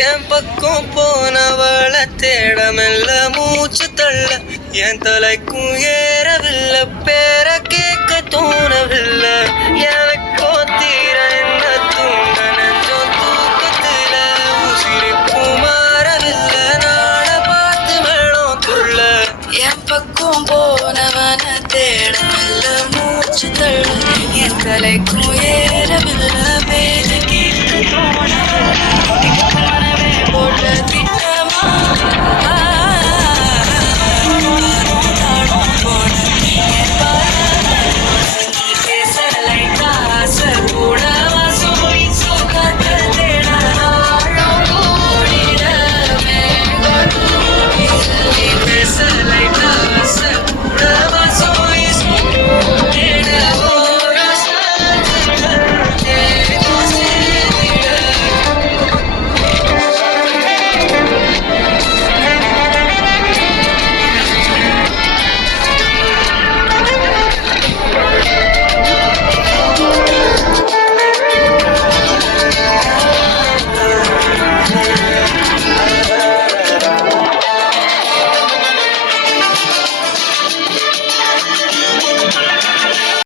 என் பக்கம் போனவளை தேடமெல்ல மூச்சு தள்ள என் தலைக்கும் ஏறவில்லை பேர கேட்க தோணவில்லை எனக்கோ தீர என்ன தூங்க நெஞ்சம் தூக்கத்துல உசிரிப்பும் மாறவில்லை நாட பார்த்து மேளம் துள்ள என் பக்கம் போனவன தேடமெல்ல மூச்சு தள்ள என் தலைக்கும்